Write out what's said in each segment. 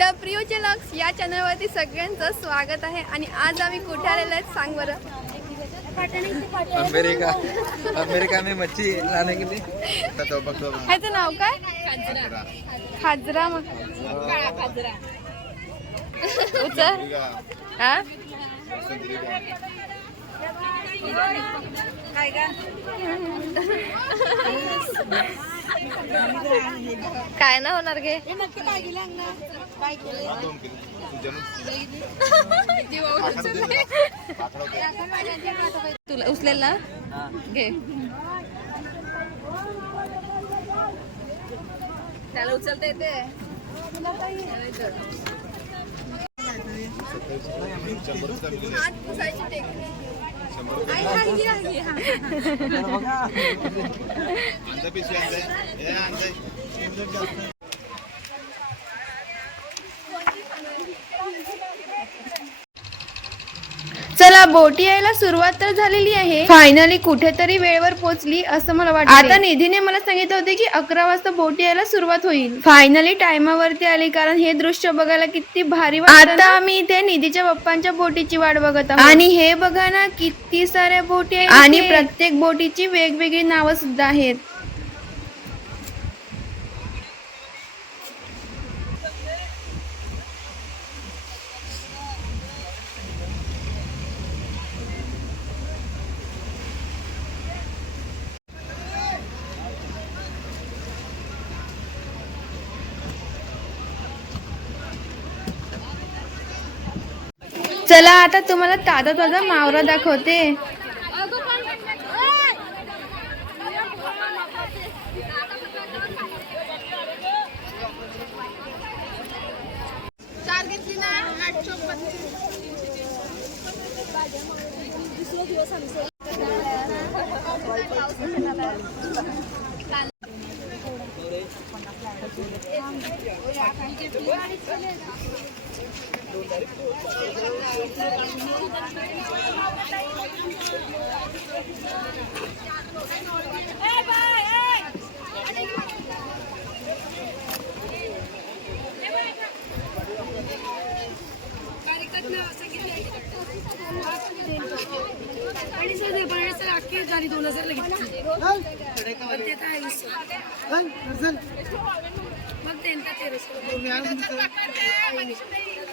तर प्रियोचे लक्ष या चॅनलवरती सगळ्यांचं स्वागत आहे आणि आज आम्ही कुठे आलेलो आहेत सांग बरं. अमेरिका. अमेरिका में मच्छी लाने के लिए. ह्याचं नाव काय? खाजरा. मग. उचल. हा? काय ना होणार गे तुला उचलेल ना घे त्याला उचलता येते అంత పిచ్చి అంతే चला बोटी यायला सुरुवात तर झालेली आहे. फायनली कुठेतरी वेळेवर पोहोचली असं मला वाटतं आता निधीने मला सांगितलं होते की अकरा वाजता बोटी यायला सुरुवात होईल. फायनली टायमावरती आली कारण हे दृश्य बघायला किती भारी आता आम्ही इथे निधीच्या पप्पांच्या बोटीची वाट बघत आहोत. आणि हे बघा ना किती साऱ्या बोटी आहेत आणि प्रत्येक बोटीची वेगवेगळी नावं सुद्धा आहेत. चला आता तुम्हाला ताजा ताजा मावरा दाखवते. दोन हजार लगेच ते तर आहे वीस. मग त्यांचा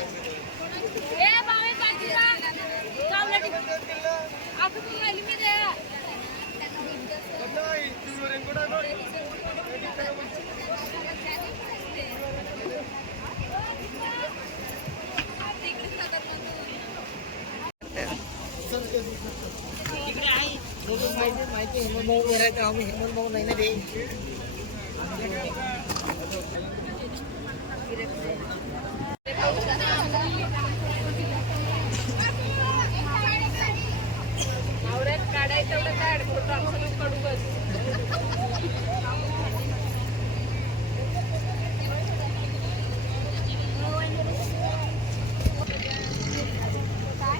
ए बावे बाजूला. चावला आपण तुला राहिली मी माहिती हेमंत भाऊ करायचं आम्ही हेमंत भाऊ नाही ना काढायचं तेवढं काढ फोटो आमचं कडू बस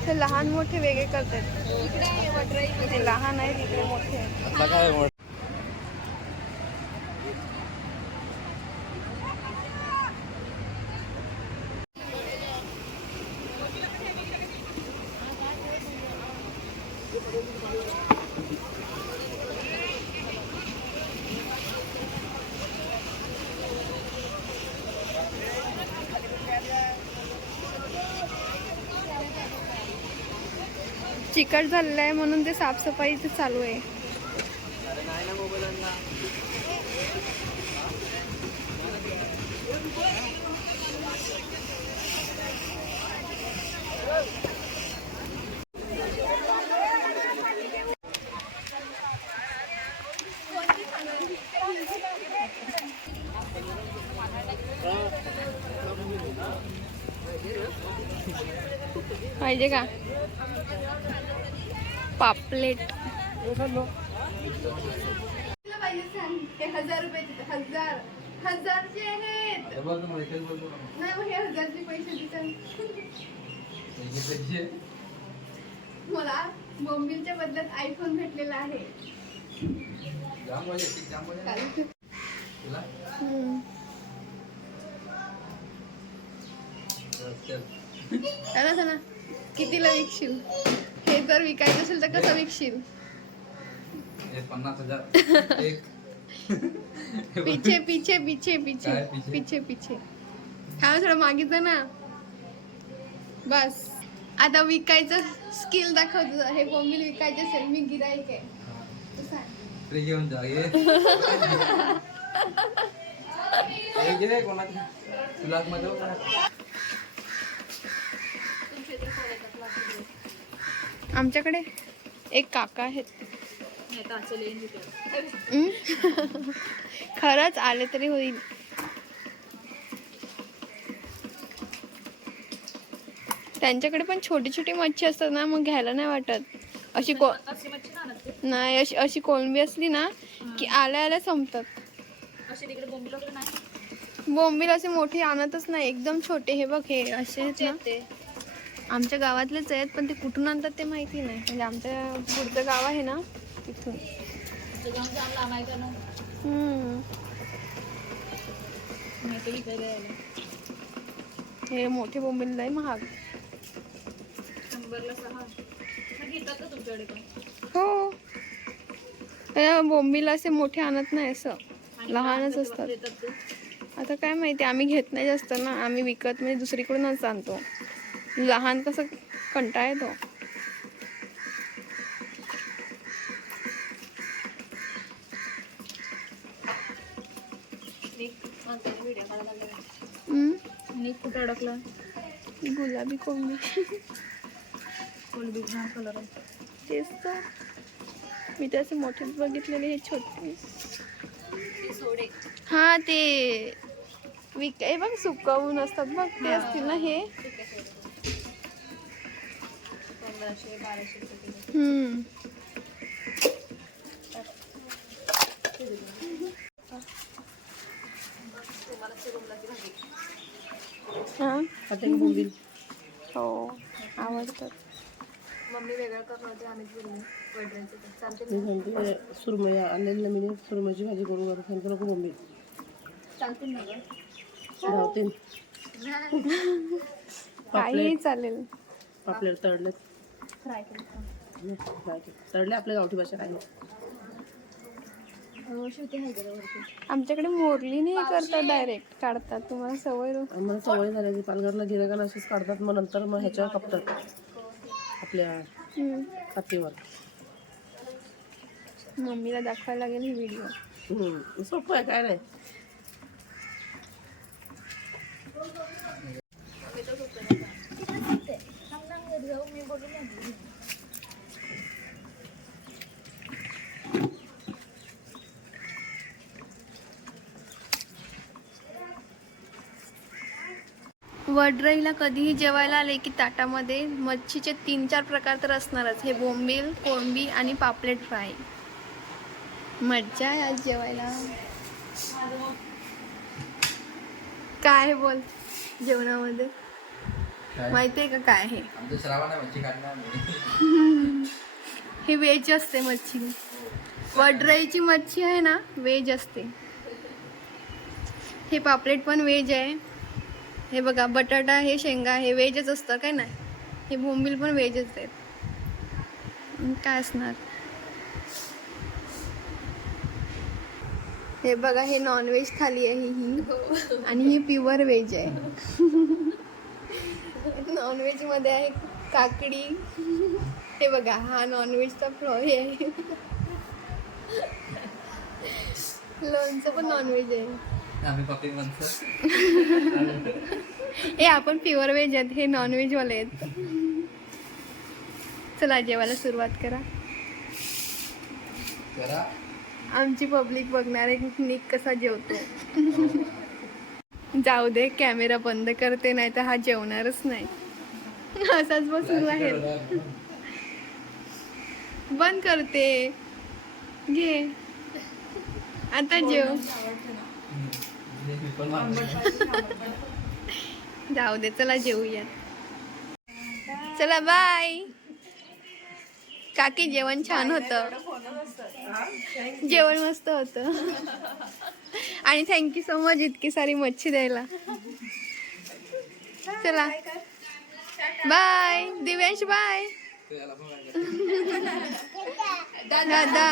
ते लहान मोठे वेगळे करतात ते लहान आहे. तिकडे मोठे चिकट झालेलं आहे म्हणून ते साफसफाई इथे चालू आहे. पाहिजे का? पापलेट हजार रुपये हजार हजारचे आहेत. नाही हजारचे पैसे. मला बोंबिलच्या बदल्यात आयफोन भेटलेला आहे? चल, चल. कितीला विकशील? हे जर विकायचं असेल तर कसं विकशील? पन्नास हजार. एक. पिछे पिछे पिछे पिछे. पिछे? पिछे पिछे. हा थोडं मागितलं ना. बस. आता विकायचं स्किल दाखव तुझं. हे बोंबील विकायचे असेल मी गिराईक आहे. घेऊन जा तुला मध्ये बघ. आमच्याकडे एक काका आहेत. खरंच आले तरी होईल. त्यांच्याकडे पण छोटी छोटी मच्छी असतात ना मग घ्यायला नाही वाटत. अशी को नाही अशी अशी कोळंबी असली ना की आल्या आल्या संपतात. बोंबील असे मोठे आणतच नाही एकदम छोटे. हे बघ हे असे आहेत ना. ते आमच्या गावातलेच आहेत पण ते कुठून आणतात ते माहिती नाही. म्हणजे आमच्या पुढचं गाव आहे ना तिथून आहे हे मोठे बोंबील लय महाग. हो. बोंबील असे मोठे आणत नाही असं. लहानच लहान असतात. आता काय माहिती आम्ही घेत नाही जास्त ना. आम्ही विकत म्हणजे दुसरीकडूनच आणतो. लहान कसं कंटाळा येतो. नीट माणसाने व्हिडिओ काढायला लागला हम्म, नीट कुठं अडकला? गुलाबी कोंबी. कोलबी छान कलर आहे. तेच तर. मी तर असे मोठेच बघितलेले हे छोटे. हा ते विक हे बघ सुकवून असतात बघ ते असतील ना हे? पंधराशे बाराशे हा? आवडतात. मम्मी वेगळं करणार आम्ही मी म्हणते सुरमई आणलेली मी सुरमईची भाजी करू बरं सांगतो नको बोंबील. चालते ना गं? धावते. काही चालेल. पापलेट तळले फ्राय केलं तळले आपल्या गावठी भाषा काय नाही. शेवटी आहे आमच्याकडे मोरलीने हे करतात डायरेक्ट काढतात. तुम्हाला सवय आम्हाला सवय झाली पालघरला गिरायकाला असेच काढतात मग नंतर मग ह्याच्यावर कापतात. आपल्या. हातीवर मम्मीला दाखवायला लागेल ही व्हिडिओ हम्म. सोपं आहे काय नाही. मी वडराईला कधीही जेवायला आले की ताटामध्ये मच्छीचे तीन चार प्रकार तर असणारच. हे बोंबील कोळंबी आणि पापलेट फ्राय. मज्जा आहे आज जेवायला. काय बोल जेवणामध्ये? माहिती आहे का काय आहे आमचं श्रावण आहे मच्छी काढणार नाही. हे व्हेज असते मच्छी. वडराईची मच्छी आहे ना व्हेज असते. हे पापलेट पण व्हेज आहे. हे बघा बटाटा हे शेंगा हे व्हेजच असतं काय नाही? हे बोंबील पण व्हेजच आहेत. काय असणार? हे बघा हे नॉनव्हेज थाली आहे ही. आणि ही प्युअर व्हेज आहे. नॉनव्हेजमध्ये आहे काकडी. हे बघा हा नॉनव्हेजचा फ्लो हे आहे. लोणचं पण नॉनव्हेज आहे. हे आपण प्युअर व्हेज आहेत हे नॉनव्हेज वाले आहेत. चला जेवायला सुरुवात करा. करा. आमची पब्लिक बघणारे निक कसा जेवतो. जाऊ दे कॅमेरा बंद करते नाही तर हा जेवणारच नाही. असाच बसून राहील बंद करते. घे. आता जेव. मी पण मागणार. जाऊ दे चला जेवूया. चला बाय काकी जेवण छान होतं. जेवण मस्त होतं. आणि थँक्यू सो मच इतकी सारी मच्छी द्यायला. चला. Bye Divyansh bye. दादा.